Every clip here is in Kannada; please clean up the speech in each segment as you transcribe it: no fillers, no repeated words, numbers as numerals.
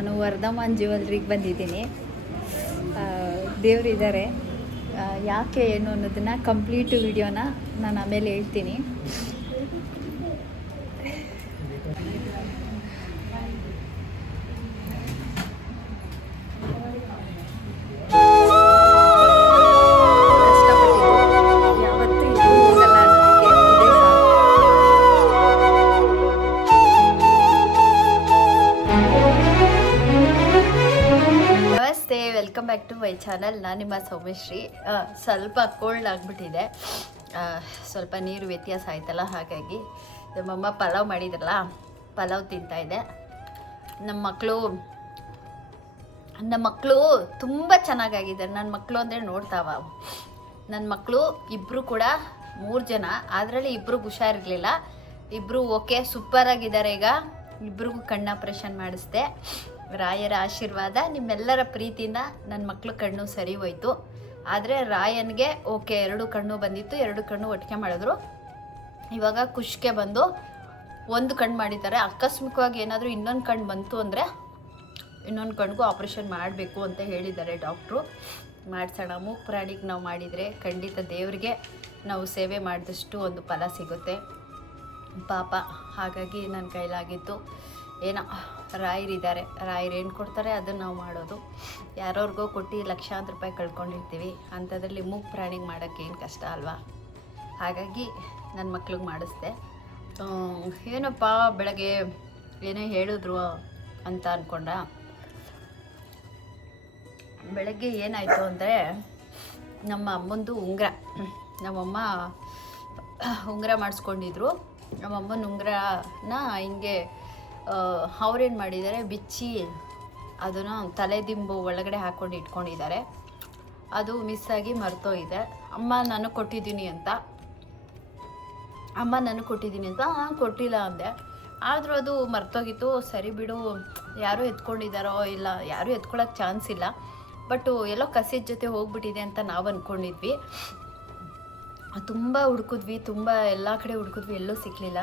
ನಾನು ವರ್ಧಮಾನ್ ಜ್ಯುವೆಲ್ರಿಗೆ ಬಂದಿದ್ದೀನಿ. ದೇವರಿದ್ದಾರೆ, ಯಾಕೆ ಏನು ಅನ್ನೋದನ್ನು ಕಂಪ್ಲೀಟ್ ವಿಡಿಯೋನ ನಾನು ಆಮೇಲೆ ಹೇಳ್ತೀನಿ. Welcome back to my channel. ನಾನು ನಿಮ್ಮ ಸೌಮ್ಯಶ್ರೀ. ಸ್ವಲ್ಪ ಕೋಲ್ಡ್ ಆಗಿಬಿಟ್ಟಿದೆ, ಸ್ವಲ್ಪ ನೀರು ವ್ಯತ್ಯಾಸ ಆಯ್ತಲ್ಲ, ಹಾಗಾಗಿ ನಮ್ಮಮ್ಮ ಪಲಾವ್ ಮಾಡಿದ್ರಲ್ಲ, ಪಲಾವ್ ತಿಂತಾಯಿದ್ದೆ. ನಮ್ಮ ಮಕ್ಕಳು ತುಂಬ ಚೆನ್ನಾಗಾಗಿದ್ದಾರೆ. ನನ್ನ ಮಕ್ಕಳು ಅಂದರೆ ನೋಡ್ತಾವ. ನನ್ನ ಮಕ್ಕಳು ಇಬ್ಬರು ಕೂಡ 3 ಜನ, ಅದರಲ್ಲಿ ಇಬ್ರಿಗೆ ಹುಷಾರಿರಲಿಲ್ಲ. ಇಬ್ಬರು ಓಕೆ ಸೂಪರಾಗಿದ್ದಾರೆ. ಈಗ ಇಬ್ರಿಗೂ ಕಣ್ಣು ಆಪ್ರೇಷನ್ ಮಾಡಿಸ್ದೆ. ರಾಯರ ಆಶೀರ್ವಾದ, ನಿಮ್ಮೆಲ್ಲರ ಪ್ರೀತಿಯಿಂದ ನನ್ನ ಮಕ್ಕಳು ಕಣ್ಣು ಸರಿ ಹೋಯ್ತು. ಆದರೆ ರಾಯನಿಗೆ ಓಕೆ 2 ಕಣ್ಣು ಬಂದಿತ್ತು, 2 ಕಣ್ಣು ಒಟ್ಟಿಗೆ ಮಾಡಿದ್ರು. ಇವಾಗ ಕುಷ್ಕೆ ಬಂದು 1 ಕಣ್ಣು ಮಾಡಿದ್ದಾರೆ. ಆಕಸ್ಮಿಕವಾಗಿ ಏನಾದರೂ ಇನ್ನೊಂದು ಕಣ್ಣು ಬಂತು ಅಂದರೆ ಇನ್ನೊಂದು ಕಣ್ಣಿಗೂ ಆಪ್ರೇಷನ್ ಮಾಡಬೇಕು ಅಂತ ಹೇಳಿದ್ದಾರೆ ಡಾಕ್ಟ್ರು. ಮಾಡಿಸೋಣ. ಮೂಕು ಪ್ರಾಣಿಗೆ ನಾವು ಮಾಡಿದರೆ ಖಂಡಿತ ದೇವರಿಗೆ ನಾವು ಸೇವೆ ಮಾಡಿದಷ್ಟು ಒಂದು ಫಲ ಸಿಗುತ್ತೆ ಪಾಪ. ಹಾಗಾಗಿ ನನ್ನ ಕೈಲಾಗಿತ್ತು ಏನೋ, ರಾಯರಿದ್ದಾರೆ, ರಾಯರು ಏನು ಕೊಡ್ತಾರೆ ಅದನ್ನು ನಾವು ಮಾಡೋದು. ಯಾರೋರ್ಗೋ ಕೊಟ್ಟು ಲಕ್ಷಾಂತರ ರೂಪಾಯಿ ಕಳ್ಕೊಂಡಿರ್ತೀವಿ, ಅಂಥದ್ರಲ್ಲಿ ಮೂಕು ಪ್ರಾಣಿಗೆ ಮಾಡೋಕ್ಕೆ ಏನು ಕಷ್ಟ ಅಲ್ವಾ. ಹಾಗಾಗಿ ನನ್ನ ಮಕ್ಳಿಗೆ ಮಾಡಿಸ್ದೆ. ಏನಪ್ಪ ಬೆಳಗ್ಗೆ ಏನೇ ಹೇಳಿದ್ರು ಅಂತ ಅಂದ್ಕೊಂಡ. ಬೆಳಗ್ಗೆ ಏನಾಯಿತು ಅಂದರೆ, ನಮ್ಮ ಅಮ್ಮಂದು ಉಂಗುರ, ನಮ್ಮಮ್ಮ ಉಂಗುರ ಮಾಡಿಸ್ಕೊಂಡಿದ್ರು. ನಮ್ಮಮ್ಮನ ಉಂಗುರನ ಹಿಂಗೆ ಅವ್ರೇನು ಮಾಡಿದ್ದಾರೆ, ಬಿಚ್ಚಿ ಅದನ್ನು ತಲೆದಿಂಬು ಒಳಗಡೆ ಹಾಕ್ಕೊಂಡು ಇಟ್ಕೊಂಡಿದ್ದಾರೆ. ಅದು ಮಿಸ್ಸಾಗಿ ಮರ್ತೋಗಿದೆ. ಅಮ್ಮ ನನಗೆ ಕೊಟ್ಟಿದ್ದೀನಿ ಅಂತ ಕೊಟ್ಟಿಲ್ಲ ಅಂದೆ. ಆದರೂ ಅದು ಮರ್ತೋಗಿತ್ತು. ಸರಿ ಬಿಡು, ಯಾರೂ ಎತ್ಕೊಂಡಿದ್ದಾರೋ ಇಲ್ಲ, ಯಾರೂ ಎತ್ಕೊಳ್ಳೋಕ್ಕೆ ಚಾನ್ಸ್ ಇಲ್ಲ, ಬಟ್ಟು ಎಲ್ಲೋ ಕಸಿದ ಜೊತೆ ಹೋಗ್ಬಿಟ್ಟಿದೆ ಅಂತ ನಾವು ಅಂದ್ಕೊಂಡಿದ್ವಿ. ತುಂಬ ಹುಡುಕಿದ್ವಿ, ತುಂಬ ಎಲ್ಲ ಕಡೆ ಹುಡುಕಿದ್ವಿ, ಎಲ್ಲೂ ಸಿಕ್ಕಲಿಲ್ಲ.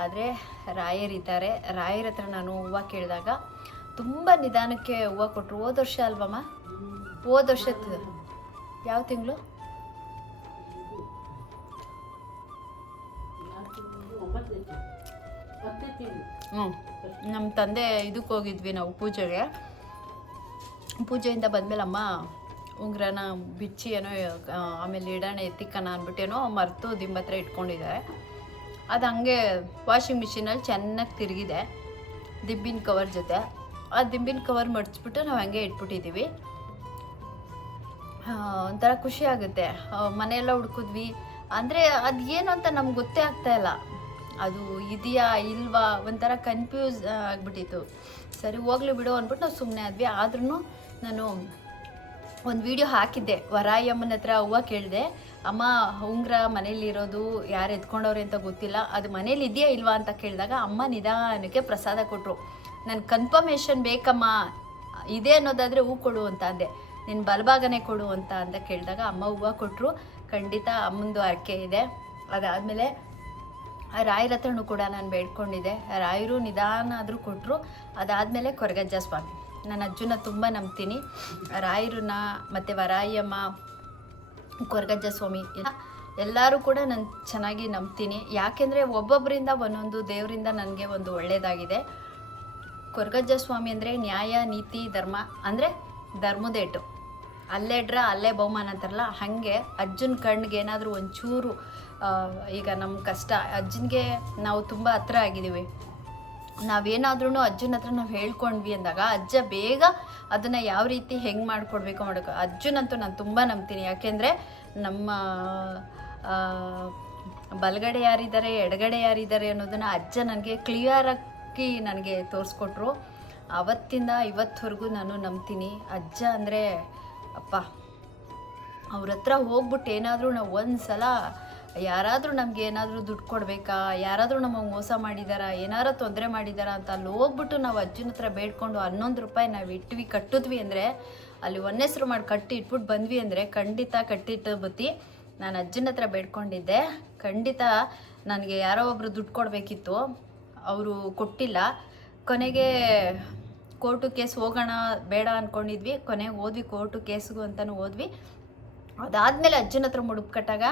ಆದರೆ ರಾಯರಿದ್ದಾರೆ. ರಾಯರ ಹತ್ರ ನಾನು ಹೂವು ಕೇಳಿದಾಗ ತುಂಬ ನಿಧಾನಕ್ಕೆ ಹೂವು ಕೊಟ್ಟರು. ಹೋದ ವರ್ಷ ಅಲ್ವಮ್ಮ, ಹೋದ ವರ್ಷದ ಯಾವ ತಿಂಗಳು, ನಮ್ಮ ತಂದೆ ಇದಕ್ಕೆ ಹೋಗಿದ್ವಿ ನಾವು ಪೂಜೆಗೆ. ಪೂಜೆಯಿಂದ ಬಂದಮೇಲೆ ಅಮ್ಮ ಉಂಗುರನ ಬಿಚ್ಚಿ ಏನೋ ಆಮೇಲೆ ಇಡೋಣ ಎತ್ತಿಕ್ಕನ ಅಂದ್ಬಿಟ್ಟೇನೋ ಮರೆತು ದಿಂಬತ್ರ ಇಟ್ಕೊಂಡಿದ್ದಾರೆ. ಅದು ಹಂಗೆ ವಾಷಿಂಗ್ ಮಿಷಿನಲ್ಲಿ ಚೆನ್ನಾಗಿ ತಿರುಗಿದೆ ದಿಂಬಿನ ಕವರ್ ಜೊತೆ. ಆ ದಿಂಬಿನ ಕವರ್ ಮಡಿಸ್ಬಿಟ್ಟು ನಾವು ಹಂಗೆ ಇಟ್ಬಿಟ್ಟಿದ್ದೀವಿ. ಒಂಥರ ಖುಷಿ ಆಗುತ್ತೆ. ಮನೆಯೆಲ್ಲ ಹುಡ್ಕಿದ್ವಿ, ಅಂದರೆ ಅದು ಏನು ಅಂತ ನಮ್ಗೆ ಗೊತ್ತೇ ಆಗ್ತಾಯಿಲ್ಲ, ಅದು ಇದೆಯಾ ಇಲ್ವಾ, ಒಂಥರ ಕನ್ಫ್ಯೂಸ್ ಆಗಿಬಿಟ್ಟಿತ್ತು. ಸರಿ ಹೋಗ್ಲಿ ಬಿಡು ಅಂದ್ಬಿಟ್ಟು ನಾವು ಸುಮ್ಮನೆ ಆದ್ವಿ. ಆದ್ರೂ ನಾನು ಒಂದು ವಿಡಿಯೋ ಹಾಕಿದ್ದೆ, ವರಾಯಮ್ಮನ ಹತ್ರ ಹೂವು ಕೇಳಿದೆ. ಅಮ್ಮ ಉಂಗುರ ಮನೇಲಿರೋದು ಯಾರು ಎತ್ಕೊಂಡವ್ರೆ ಅಂತ ಗೊತ್ತಿಲ್ಲ, ಅದು ಮನೇಲಿ ಇದೆಯಾ ಇಲ್ವಾ ಅಂತ ಕೇಳಿದಾಗ ಅಮ್ಮ ನಿಧಾನಕ್ಕೆ ಪ್ರಸಾದ ಕೊಟ್ಟರು. ನನ್ನ ಕನ್ಫರ್ಮೇಷನ್ ಬೇಕಮ್ಮ, ಇದೆ ಅನ್ನೋದಾದರೆ ಹೂ ಕೊಡು ಅಂತ ಅಂದೆ. ನಿನ್ನ ಬಲಭಾಗನೇ ಕೊಡು ಅಂತ ಕೇಳಿದಾಗ ಅಮ್ಮ ಹೂವು ಕೊಟ್ಟರು. ಖಂಡಿತ ಅಮ್ಮಂದು ಅರ್ಕೆ ಇದೆ. ಅದಾದಮೇಲೆ ರಾಯರ ಹತ್ರನೂ ಕೂಡ ನಾನು ಬೇಡ್ಕೊಂಡಿದ್ದೆ. ರಾಯರು ನಿಧಾನ ಆದರೂ ಕೊಟ್ಟರು. ಅದಾದಮೇಲೆ ಕೊರಗಜ್ಜ ಸ್ವಾಮಿ, ನನ್ನ ಅಜ್ಜನ ತುಂಬ ನಂಬ್ತೀನಿ. ರಾಯರನ್ನ ಮತ್ತು ವರಾಯಮ್ಮ, ಕೊರಗಜ್ಜ ಸ್ವಾಮಿ ಎಲ್ಲರೂ ಕೂಡ ನಾನು ಚೆನ್ನಾಗಿ ನಂಬ್ತೀನಿ. ಯಾಕೆಂದರೆ ಒಬ್ಬೊಬ್ಬರಿಂದ ಒಂದೊಂದು ದೇವರಿಂದ ನನಗೆ ಒಂದು ಒಳ್ಳೆಯದಾಗಿದೆ. ಕೊರಗಜ್ಜ ಸ್ವಾಮಿ ಅಂದರೆ ನ್ಯಾಯ ನೀತಿ ಧರ್ಮ, ಅಂದರೆ ಧರ್ಮದೇಟು, ಅಲ್ಲೇಡ್ರ ಅಲ್ಲೇ ಬಹುಮಾನ ಅಂತಾರಲ್ಲ, ಹಾಗೆ ಅಜ್ಜನ ಕಣ್ಣಿಗೆ ಏನಾದರೂ ಒಂಚೂರು ಈಗ ನಮ್ಮ ಕಷ್ಟ, ಅಜ್ಜನಿಗೆ ನಾವು ತುಂಬ ಹತ್ರ ಆಗಿದ್ದೀವಿ, ನಾವೇನಾದ್ರೂ ಅಜ್ಜನ ಹತ್ರ ನಾವು ಹೇಳ್ಕೊಂಡ್ವಿ ಅಂದಾಗ ಅಜ್ಜ ಬೇಗ ಅದನ್ನು ಯಾವ ರೀತಿ ಹೆಂಗೆ ಮಾಡ್ಕೊಡ್ಬೇಕು ಅಜ್ಜನಂತೂ ನಾನು ತುಂಬ ನಂಬ್ತೀನಿ. ಯಾಕೆಂದರೆ ನಮ್ಮ ಬಲಗಡೆ ಯಾರಿದ್ದಾರೆ ಎಡಗಡೆ ಯಾರಿದ್ದಾರೆ ಅನ್ನೋದನ್ನು ಅಜ್ಜ ನನಗೆ ಕ್ಲಿಯರಾಗಿ ನನಗೆ ತೋರಿಸ್ಕೊಟ್ರು. ಆವತ್ತಿಂದ ಇವತ್ತವರೆಗೂ ನಾನು ನಂಬ್ತೀನಿ. ಅಜ್ಜ ಅಂದರೆ ಅಪ್ಪ, ಅವ್ರ ಹತ್ರ ಹೋಗ್ಬಿಟ್ಟು ಏನಾದರೂ ನಾವು ಒಂದು ಸಲ ಯಾರಾದರೂ ನಮ್ಗೆ ಏನಾದರೂ ದುಡ್ಡು ಕೊಡಬೇಕಾ, ಯಾರಾದರೂ ನಮಗೆ ಮೋಸ ಮಾಡಿದಾರಾ, ಏನಾರು ತೊಂದರೆ ಮಾಡಿದಾರಾ ಅಂತ ಅಲ್ಲಿ ಹೋಗ್ಬಿಟ್ಟು ನಾವು ಅಜ್ಜನ ಹತ್ರ ಬೇಡ್ಕೊಂಡು 11 ರೂಪಾಯಿ ನಾವು ಕಟ್ಟಿದ್ವಿ ಅಂದರೆ, ಅಲ್ಲಿ ಹೆಸರು ಮಾಡಿ ಕಟ್ಟಿ ಇಟ್ಬಿಟ್ಟು ಬಂದ್ವಿ ಅಂದರೆ ಖಂಡಿತ ಕಟ್ಟಿಟ್ಟು ಬತ್ತಿ. ನಾನು ಅಜ್ಜನ ಹತ್ರ ಬೇಡ್ಕೊಂಡಿದ್ದೆ. ಖಂಡಿತ ನನಗೆ ಯಾರೋ ಒಬ್ಬರು ದುಡ್ಡು ಕೊಡಬೇಕಿತ್ತು, ಅವರು ಕೊಟ್ಟಿಲ್ಲ. ಕೊನೆಗೆ ಕೋರ್ಟು ಕೇಸ್ ಹೋಗೋಣ ಬೇಡ ಅಂದ್ಕೊಂಡಿದ್ವಿ, ಕೊನೆಗೆ ಹೋದ್ವಿ ಕೋರ್ಟು ಕೇಸ್ಗೂ ಅಂತಲೂ ಹೋದ್ವಿ. ಅದಾದಮೇಲೆ ಅಜ್ಜನ ಹತ್ರ ಮುಡುಪು ಕಟ್ಟಾಗ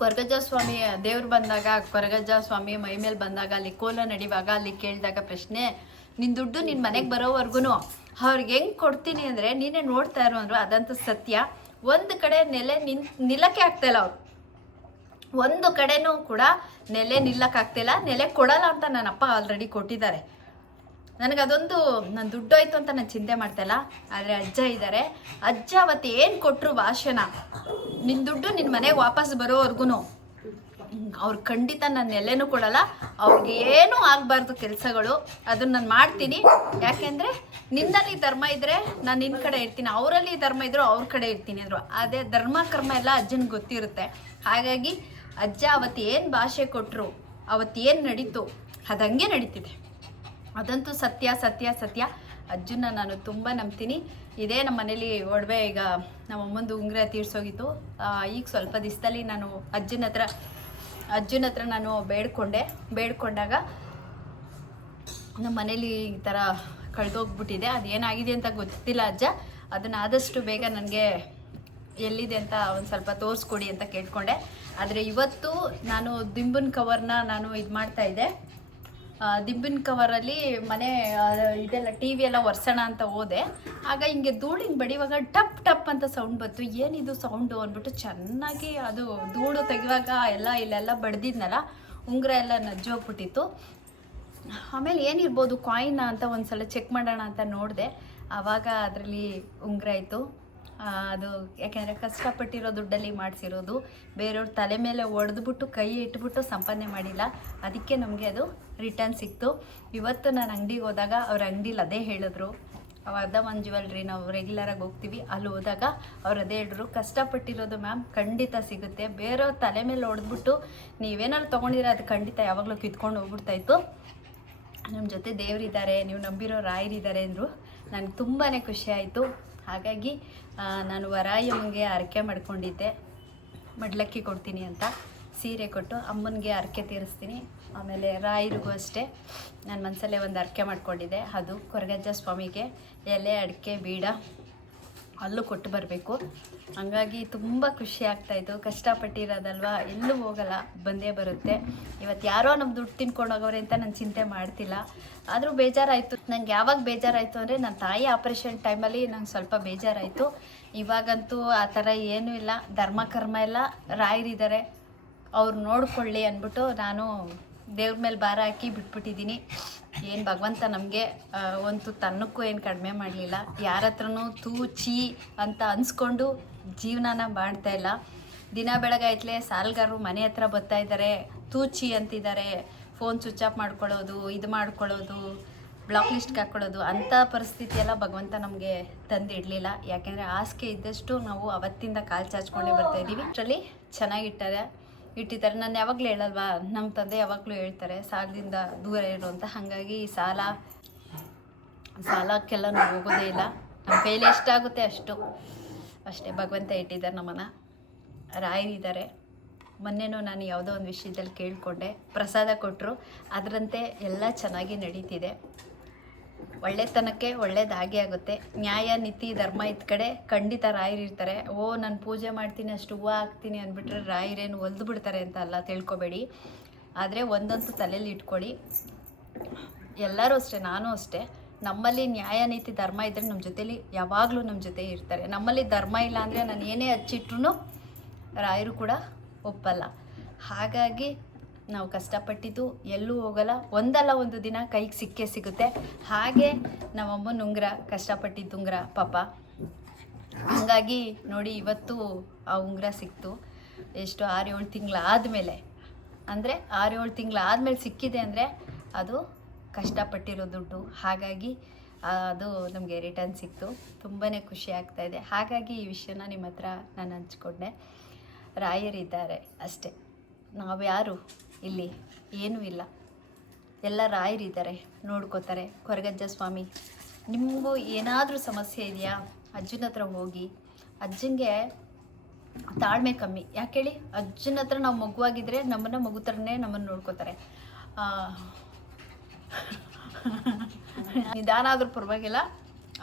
ಕೊರಗಜ್ಜ ಸ್ವಾಮಿ ದೇವ್ರು ಬಂದಾಗ, ಕೊರಗಜ್ಜ ಸ್ವಾಮಿ ಮೈ ಮೇಲೆ ಬಂದಾಗ, ಅಲ್ಲಿ ಕೋಲ ನಡಿವಾಗ ಅಲ್ಲಿ ಕೇಳಿದಾಗ ಪ್ರಶ್ನೆ, ನಿನ್ನ ದುಡ್ಡು ನಿನ್ನ ಮನೆಗೆ ಬರೋವರೆಗೂ ಅವ್ರಿಗೆ ಹೆಂಗೆ ಕೊಡ್ತೀನಿ ಅಂದರೆ ನೀನೇ ನೋಡ್ತಾ ಇರೋ ಅಂದರು. ಅದಂತೂ ಸತ್ಯ. ಒಂದು ಕಡೆ ನೆಲೆ ನಿಲ್ಲಕ್ಕೆ ಆಗ್ತಾಯಿಲ್ಲ ಅವ್ರು, ಒಂದು ಕಡೆನೂ ಕೂಡ ನೆಲೆ ನಿಲ್ಲಕ್ಕಾಗ್ತಿಲ್ಲ. ನೆಲೆ ಕೊಡಲ್ಲ ಅಂತ ನನ್ನ ಅಪ್ಪ ಆಲ್ರೆಡಿ ಕೊಟ್ಟಿದ್ದಾರೆ. ನನಗೆ ಅದೊಂದು ನನ್ನ ದುಡ್ಡು ಹೋಯ್ತು ಅಂತ ನಾನು ಚಿಂತೆ ಮಾಡ್ತಾಯಿಲ್ಲ. ಆದರೆ ಅಜ್ಜ ಇದ್ದಾರೆ. ಅಜ್ಜ ಅವತ್ತು ಏನು ಕೊಟ್ಟರು ಭಾಷಣ, ನಿನ್ನ ದುಡ್ಡು ನಿನ್ನ ಮನೆಗೆ ವಾಪಸ್ ಬರೋವರೆಗೂ ಅವ್ರು ಖಂಡಿತ ನನ್ನ ನೆಲೆನೂ ಕೊಡಲ್ಲ. ಅವ್ರಿಗೆ ಏನೂ ಆಗಬಾರ್ದು ಕೆಲಸಗಳು, ಅದನ್ನು ನಾನು ಮಾಡ್ತೀನಿ. ಯಾಕೆಂದರೆ ನಿನ್ನಲ್ಲಿ ಧರ್ಮ ಇದ್ದರೆ ನಾನು ನಿನ್ನ ಕಡೆ ಇರ್ತೀನಿ, ಅವರಲ್ಲಿ ಧರ್ಮ ಇದ್ದರೂ ಅವ್ರ ಕಡೆ ಇರ್ತೀನಿ ಅಂದರು. ಅದೇ ಧರ್ಮ ಕರ್ಮ ಎಲ್ಲ ಅಜ್ಜನಿಗೆ ಗೊತ್ತಿರುತ್ತೆ. ಹಾಗಾಗಿ ಅಜ್ಜ ಅವತ್ತು ಏನು ಭಾಷೆ ಕೊಟ್ಟರು, ಅವತ್ತೇನು ನಡೀತು ಅದಂಗೆ ನಡೀತಿದೆ. ಅದಂತೂ ಸತ್ಯ ಸತ್ಯ ಸತ್ಯ. ಅಜ್ಜನ ನಾನು ತುಂಬ ನಂಬ್ತೀನಿ. ಇದೇ ನಮ್ಮ ಮನೇಲಿ ಒಡವೆ, ಈಗ ನಮ್ಮ ಅಮ್ಮಂದು ಉಂಗುರ ತೀರ್ಸೋಗಿತ್ತು. ಈಗ ಸ್ವಲ್ಪ ದಿವಸದಲ್ಲಿ ನಾನು ಅಜ್ಜನ ಹತ್ರ ನಾನು ಬೇಡ್ಕೊಂಡಾಗ ನಮ್ಮ ಮನೇಲಿ ಈ ಥರ ಕಳೆದೋಗ್ಬಿಟ್ಟಿದೆ. ಅದೇನಾಗಿದೆ ಅಂತ ಗೊತ್ತಿಲ್ಲ ಅಜ್ಜ. ಅದನ್ನು ಆದಷ್ಟು ಬೇಗ ನನಗೆ ಎಲ್ಲಿದೆ ಅಂತ ಒಂದು ಸ್ವಲ್ಪ ತೋರಿಸ್ಕೊಡಿ ಅಂತ ಕೇಳ್ಕೊಂಡೆ. ಆದರೆ ಇವತ್ತು ನಾನು ದಿಂಬಿನ ಕವರ್ನ ನಾನು ಇದು ಮಾಡ್ತಾಯಿದ್ದೆ. ದಿಂಬಿನ ಕವರಲ್ಲಿ ಮನೆ ಇದೆಲ್ಲ ಟಿ ವಿ ಎಲ್ಲ ಒರೆಸೋಣ ಅಂತ ಹೋದೆ. ಆಗ ಹಿಂಗೆ ಧೂಳಿನ ಬಡಿವಾಗ ಟಪ್ ಟಪ್ ಅಂತ ಸೌಂಡ್ ಬಂತು. ಏನಿದು ಸೌಂಡು ಅಂದ್ಬಿಟ್ಟು ಚೆನ್ನಾಗಿ ಅದು ಧೂಳು ತೆಗೆಯುವಾಗ ಇಲ್ಲೆಲ್ಲ ಬಡ್ದಿದ್ನಲ್ಲ, ಉಂಗುರ ಎಲ್ಲ ನಜ್ಜೋಗ್ಬಿಟ್ಟಿತ್ತು. ಆಮೇಲೆ ಏನಿರ್ಬೋದು ಕಾಯಿನ್ ಅಂತ ಒಂದು ಸಲ ಚೆಕ್ ಮಾಡೋಣ ಅಂತ ನೋಡಿದೆ. ಆವಾಗ ಅದರಲ್ಲಿ ಉಂಗುರ ಇತ್ತು. ಅದು ಯಾಕೆಂದರೆ ಕಷ್ಟಪಟ್ಟಿರೋ ದುಡ್ಡಲ್ಲಿ ಮಾಡಿಸಿರೋದು, ಬೇರೆಯವ್ರ ತಲೆ ಮೇಲೆ ಒಡೆದ್ಬಿಟ್ಟು ಕೈ ಇಟ್ಬಿಟ್ಟು ಸಂಪಾದನೆ ಮಾಡಿಲ್ಲ. ಅದಕ್ಕೆ ನಮಗೆ ಅದು ರಿಟರ್ನ್ ಸಿಕ್ತು. ಇವತ್ತು ನಾನು ಅಂಗಡಿಗೆ ಹೋದಾಗ ಅವ್ರ ಅಂಗಡಿಲಿ ಅದೇ ಹೇಳಿದ್ರು. ವರ್ಧಮಾನ್ ಜ್ಯುವೆಲ್ರಿ ನಾವು ರೆಗ್ಯುಲರಾಗಿ ಹೋಗ್ತೀವಿ, ಅಲ್ಲಿ ಹೋದಾಗ ಅವ್ರು ಅದೇ ಹೇಳಿದ್ರು, ಕಷ್ಟಪಟ್ಟಿರೋದು ಮ್ಯಾಮ್ ಖಂಡಿತ ಸಿಗುತ್ತೆ. ಬೇರೆಯವ್ರ ತಲೆ ಮೇಲೆ ಹೊಡೆದ್ಬಿಟ್ಟು ನೀವೇನಾದ್ರು ತೊಗೊಂಡಿದ್ರೆ ಅದು ಖಂಡಿತ ಯಾವಾಗಲೂ ಕಿತ್ಕೊಂಡು ಹೋಗ್ಬಿಡ್ತಾಯಿತ್ತು. ನಮ್ಮ ಜೊತೆ ದೇವರಿದ್ದಾರೆ, ನೀವು ನಂಬಿರೋ ರಾಯರಿದ್ದಾರೆ ಅಂದರು. ನನಗೆ ತುಂಬಾ ಖುಷಿ ಆಯಿತು. ಹಾಗಾಗಿ ನಾನು ವರಾಯಮ್ಮನಿಗೆ ಹರಕೆ ಮಾಡ್ಕೊಂಡಿದ್ದೆ, ಮಡ್ಲಕ್ಕಿ ಕೊಡ್ತೀನಿ ಅಂತ. ಸೀರೆ ಕೊಟ್ಟು ಅಮ್ಮನಿಗೆ ಹರಕೆ ತೀರಿಸ್ತೀನಿ. ಆಮೇಲೆ ರಾಯರಿಗೂ ಅಷ್ಟೇ ನನ್ನ ಮನಸಲ್ಲೇ ಒಂದು ಹರಕೆ ಮಾಡ್ಕೊಂಡಿದ್ದೆ. ಅದು ಕೊರಗಜ್ಜ ಸ್ವಾಮಿಗೆ ಎಲೆ, ಅಡಿಕೆ, ಬೀಡ ಅಲ್ಲೂ ಕೊಟ್ಟು ಬರಬೇಕು. ಹಂಗಾಗಿ ತುಂಬ ಖುಷಿ ಆಗ್ತಾಯಿತ್ತು. ಕಷ್ಟಪಟ್ಟಿರೋದಲ್ವ, ಎಲ್ಲೂ ಹೋಗಲ್ಲ, ಬಂದೇ ಬರುತ್ತೆ. ಇವತ್ತು ಯಾರೋ ನಮ್ಮ ದುಡ್ಡು ತಿನ್ಕೊಂಡು ಹೋಗೋರೆ ಅಂತ ನಾನು ಚಿಂತೆ ಮಾಡ್ತಿಲ್ಲ. ಆದರೂ ಬೇಜಾರಾಯಿತು. ನಂಗೆ ಯಾವಾಗ ಬೇಜಾರಾಯಿತು ಅಂದರೆ ನನ್ನ ತಾಯಿ ಆಪ್ರೇಷನ್ ಟೈಮಲ್ಲಿ ನಂಗೆ ಸ್ವಲ್ಪ ಬೇಜಾರಾಯಿತು. ಇವಾಗಂತೂ ಆ ಥರ ಏನೂ ಇಲ್ಲ. ಧರ್ಮ ಕರ್ಮ ಎಲ್ಲ ರಾಯರಿದ್ದಾರೆ, ಅವ್ರು ನೋಡ್ಕೊಳ್ಳಿ ಅಂದ್ಬಿಟ್ಟು ನಾನು ದೇವ್ರ ಮೇಲೆ ಭಾರ ಹಾಕಿ ಬಿಟ್ಬಿಟ್ಟಿದ್ದೀನಿ. ಏನು ಭಗವಂತ ನಮಗೆ ಒಂದು ತನ್ನಕ್ಕೂ ಏನು ಕಡಿಮೆ ಮಾಡಲಿಲ್ಲ. ಯಾರ ಹತ್ರನೂ ತೂಚಿ ಅಂತ ಅನ್ಸ್ಕೊಂಡು ಜೀವನನ ಮಾಡ್ತಾಯಿಲ್ಲ. ದಿನ ಬೆಳಗಾಯ್ತಲೇ ಸಾಲಗಾರರು ಮನೆ ಹತ್ರ ಬರ್ತಾಯಿದ್ದಾರೆ, ತೂಚಿ ಅಂತಿದ್ದಾರೆ, ಫೋನ್ ಸ್ವಿಚ್ ಆಫ್ ಮಾಡ್ಕೊಳ್ಳೋದು, ಇದು ಮಾಡ್ಕೊಳ್ಳೋದು, ಬ್ಲಾಕ್ ಲಿಸ್ಟ್ಗೆ ಹಾಕ್ಕೊಳ್ಳೋದು. ಅಂಥ ಪರಿಸ್ಥಿತಿ ಎಲ್ಲ ಭಗವಂತ ನಮಗೆ ತಂದಿಡಲಿಲ್ಲ. ಯಾಕೆಂದರೆ ಹಾಸಿಗೆ ಇದ್ದಷ್ಟು ನಾವು ಅವತ್ತಿಂದ ಕಾಲು ಚಾಚ್ಕೊಂಡೇ ಬರ್ತಾಯಿದ್ದೀವಿ. ಅಷ್ಟರಲ್ಲಿ ಚೆನ್ನಾಗಿಟ್ಟಿದ್ದಾರೆ. ನಾನು ಯಾವಾಗಲೂ ಹೇಳಲ್ವಾ, ನಮ್ಮ ತಂದೆ ಯಾವಾಗಲೂ ಹೇಳ್ತಾರೆ ಸಾಲದಿಂದ ದೂರ ಇರು ಅಂತ. ಹಾಗಾಗಿ ಸಾಲಕ್ಕೆಲ್ಲ ನಾವು ಹೋಗೋದೇ ಇಲ್ಲ. ನಮ್ಮ ಕೈಲಿ ಎಷ್ಟಾಗುತ್ತೆ ಅಷ್ಟೇ ಭಗವಂತ ಇಟ್ಟಿದ್ದಾರೆ. ನಮ್ಮನ್ನು ರಾಯರಿದ್ದಾರೆ. ಮೊನ್ನೆನೂ ನಾನು ಯಾವುದೋ ಒಂದು ವಿಷಯದಲ್ಲಿ ಕೇಳಿಕೊಂಡೆ, ಪ್ರಸಾದ ಕೊಟ್ಟರು. ಅದರಂತೆ ಎಲ್ಲ ಚೆನ್ನಾಗಿ ನಡೀತಿದೆ. ಒಳ್ಳೆತನಕ್ಕೆ ಒಳ್ಳೇದಾಗೇ ಆಗುತ್ತೆ. ನ್ಯಾಯ, ನೀತಿ, ಧರ್ಮ ಇದ್ದ ಕಡೆ ಖಂಡಿತ ರಾಯರಿರ್ತಾರೆ. ನಾನು ಪೂಜೆ ಮಾಡ್ತೀನಿ, ಅಷ್ಟು ಹೂವು ಹಾಕ್ತೀನಿ ಅಂದ್ಬಿಟ್ರೆ ರಾಯರೇನು ಒಲ್ದು ಬಿಡ್ತಾರೆ ಅಂತ ಅಲ್ಲ, ತಿಳ್ಕೊಬೇಡಿ. ಆದರೆ ಒಂದಂತೂ ತಲೆಯಲ್ಲಿ ಇಟ್ಕೊಳ್ಳಿ, ಎಲ್ಲರೂ ಅಷ್ಟೇ, ನಾನು ಅಷ್ಟೇ, ನಮ್ಮಲ್ಲಿ ನ್ಯಾಯ, ನೀತಿ, ಧರ್ಮ ಇದ್ದರೆ ನಮ್ಮ ಜೊತೇಲಿ ಯಾವಾಗಲೂ ನಮ್ಮ ಜೊತೆ ಇರ್ತಾರೆ. ನಮ್ಮಲ್ಲಿ ಧರ್ಮ ಇಲ್ಲ ಅಂದರೆ ನಾನು ಏನೇ ಹಚ್ಚಿಟ್ರು ರಾಯರು ಕೂಡ ಒಪ್ಪಲ್ಲ. ಹಾಗಾಗಿ ನಾವು ಕಷ್ಟಪಟ್ಟಿದ್ದು ಎಲ್ಲೂ ಹೋಗಲ್ಲ. ಒಂದಲ್ಲ ಒಂದು ದಿನ ಕೈಗೆ ಸಿಕ್ಕೇ ಸಿಗುತ್ತೆ. ಹಾಗೆ ನಮ್ಮಮ್ಮನ ಉಂಗುರ, ಕಷ್ಟಪಟ್ಟಿದ್ದು ಉಂಗುರ ಪಾಪ. ಹಾಗಾಗಿ ನೋಡಿ, ಇವತ್ತು ಆ ಉಂಗುರ ಸಿಕ್ತು. ಎಷ್ಟು 6-7 ತಿಂಗಳಾದಮೇಲೆ, ಅಂದರೆ 6-7 ತಿಂಗಳಾದಮೇಲೆ ಸಿಕ್ಕಿದೆ ಅಂದರೆ ಅದು ಕಷ್ಟಪಟ್ಟಿರೋ ದುಡ್ಡು. ಹಾಗಾಗಿ ಅದು ನಮಗೆ ರಿಟರ್ನ್ ಸಿಕ್ತು. ತುಂಬಾ ಖುಷಿ ಆಗ್ತಾಯಿದೆ. ಹಾಗಾಗಿ ಈ ವಿಷಯನ ನಿಮ್ಮ ಹತ್ರ ನಾನು ಹಂಚ್ಕೊಂಡೆ. ರಾಯರಿದ್ದಾರೆ ಅಷ್ಟೇ, ನಾವು ಯಾರು ಇಲ್ಲಿ ಏನೂ ಇಲ್ಲ. ಎಲ್ಲ ರಾಯರಿದ್ದಾರೆ, ನೋಡ್ಕೋತಾರೆ. ಕೊರಗಜ್ಜ ಸ್ವಾಮಿ, ನಿಮಗೂ ಏನಾದರೂ ಸಮಸ್ಯೆ ಇದೆಯಾ, ಅಜ್ಜನ ಹತ್ರ ಹೋಗಿ. ಅಜ್ಜನಿಗೆ ತಾಳ್ಮೆ ಕಮ್ಮಿ. ಯಾಕೆ ಹೇಳಿ, ಅಜ್ಜನ ಹತ್ರ ನಾವು ಮಗುವಾಗಿದ್ದರೆ ನಮ್ಮನ್ನು ಮಗು ಥರನೇ ನಮ್ಮನ್ನು ನೋಡ್ಕೋತಾರೆ. ನಿಧಾನ ಆದ್ರೂ ಪರವಾಗಿಲ್ಲ,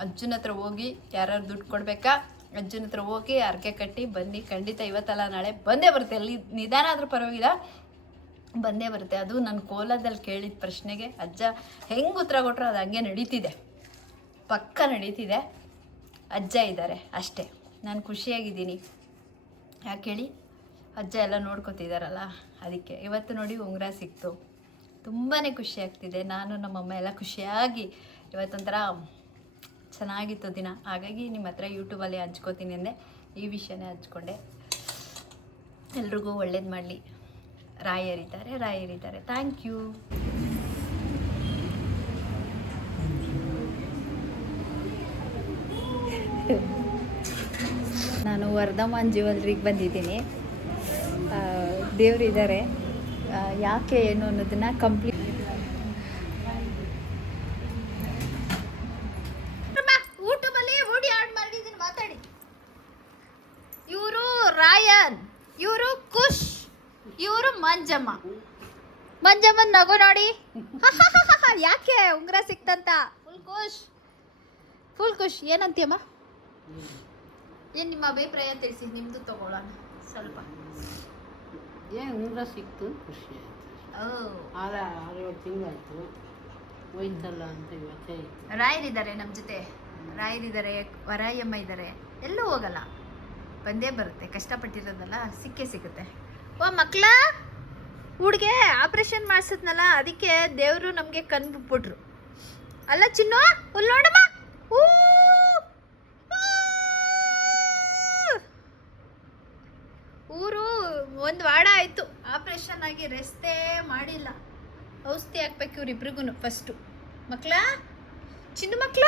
ಅಜ್ಜನ ಹತ್ರ ಹೋಗಿ ಯಾರು ದುಡ್ಡು ಕೊಡ್ಬೇಕಾ, ಅಜ್ಜನ ಹತ್ರ ಹೋಗಿ ಅರ್ಕೆ ಕಟ್ಟಿ ಬನ್ನಿ. ಖಂಡಿತ ಇವತ್ತಲ್ಲ ನಾಳೆ ಬಂದೇ ಬರುತ್ತೆ. ಅಲ್ಲಿ ನಿಧಾನ ಆದ್ರೂ ಪರವಾಗಿಲ್ಲ, ಬಂದೇ ಬರುತ್ತೆ. ಅದು ನನ್ನ ಕೋಲದಲ್ಲಿ ಕೇಳಿದ ಪ್ರಶ್ನೆಗೆ ಅಜ್ಜ ಹೆಂಗೆ ಉತ್ತರ ಕೊಟ್ಟರು ಅದು ಹಂಗೆ ನಡೀತಿದೆ, ಪಕ್ಕ ನಡೀತಿದೆ. ಅಜ್ಜ ಇದ್ದಾರೆ ಅಷ್ಟೇ, ನಾನು ಖುಷಿಯಾಗಿದ್ದೀನಿ. ಯಾಕೆ ಹೇಳಿ, ಅಜ್ಜ ಎಲ್ಲ ನೋಡ್ಕೊತಿದ್ದಾರಲ್ಲ ಅದಕ್ಕೆ. ಇವತ್ತು ನೋಡಿ ಉಂಗುರ ಸಿಕ್ತು, ತುಂಬಾ ಖುಷಿ ಆಗ್ತಿದೆ. ನಾನು ನಮ್ಮಮ್ಮ ಎಲ್ಲ ಖುಷಿಯಾಗಿ ಇವತ್ತೊಂಥರ ಚೆನ್ನಾಗಿತ್ತು ದಿನ. ಹಾಗಾಗಿ ನಿಮ್ಮ ಹತ್ರ ಯೂಟ್ಯೂಬಲ್ಲಿ ಹಂಚ್ಕೋತೀನಿ ಅಂದೆ, ಈ ವಿಷಯನೇ ಹಂಚ್ಕೊಂಡೆ. ಎಲ್ರಿಗೂ ಒಳ್ಳೇದು ಮಾಡಲಿ. ರಾಯರಿದ್ದಾರೆ. Thank you. ನಾನು ವರ್ಧಮಾನ್ ಜ್ಯುವೆಲ್ರಿಗೆ ಬಂದಿದ್ದೀನಿ. ದೇವರಿದ್ದಾರೆ, ಯಾಕೆ ಏನು ಅನ್ನೋದನ್ನು ಕಂಪ್ಲೀಟ್ ಯೂಟ್ಯೂಬಲ್ಲಿ ವಿಡಿಯೋ ಆಡ್ ಮಾಡಿದ್ದೀನಿ, ಮಾತಾಡಿ. ಇವರು ರಾಯನ್, ಇವರು ಕುಶ್, ಇವರು ಮಂಜಮ್ಮನ್ ನಗು ನೋಡಿ. ಯಾಕೆ ಉಂಗುರ ಸಿಕ್ತಂತ ಫುಲ್ ಖುಷ್. ಏನಂತೀಯಮ್ಮ? ಏನು ನಿಮ್ಮ ಅಭಿಪ್ರಾಯ ತಿಳಿಸಿ, ನಿಮ್ಮದು ತಗೊಳ್ಳೋಣ ಸ್ವಲ್ಪ. ಏನು ಉಂಗುರ ಸಿಕ್ತು, ಖುಷಿ ಆಯಿತು. 6-7 ತಿಂಗಳಾಯಿತು, ಒಯ್ದಲ್ಲ ಅಂತ ಇವತ್ತೇ. ರಾಯರಿದ್ದಾರೆ ನಮ್ಮ ಜೊತೆ, ರಾಯರಿದ್ದಾರೆ, ವರಾಯಮ್ಮ ಇದ್ದಾರೆ. ಎಲ್ಲೂ ಹೋಗಲ್ಲ, ಬಂದೇ ಬರುತ್ತೆ. ಕಷ್ಟಪಟ್ಟಿರೋದಲ್ಲ, ಸಿಗುತ್ತೆ. ಓ ಮಕ್ಕಳ, ಹುಡುಗೆ ಆಪ್ರೇಷನ್ ಮಾಡಿಸಿದ್ನಲ್ಲ, ಅದಕ್ಕೆ ದೇವರು ನಮಗೆ ಕಣ್ಣು ಬಿಟ್ಬಿಟ್ರು ಅಲ್ಲ ಚಿನ್ನು? ಹುಲ್ ನೋಡಮ್ಮ, ಊರು 1 ವಾರ ಆಯಿತು ಆಪ್ರೇಷನ್ ಆಗಿ, ರೆಸ್ಟೇ ಮಾಡಿಲ್ಲ. ಔಷಧಿ ಹಾಕ್ಬೇಕು ಇವ್ರಿಬ್ರಿಗೂ ಫಸ್ಟು. ಮಕ್ಕಳ, ಚಿನ್ನು ಮಕ್ಕಳ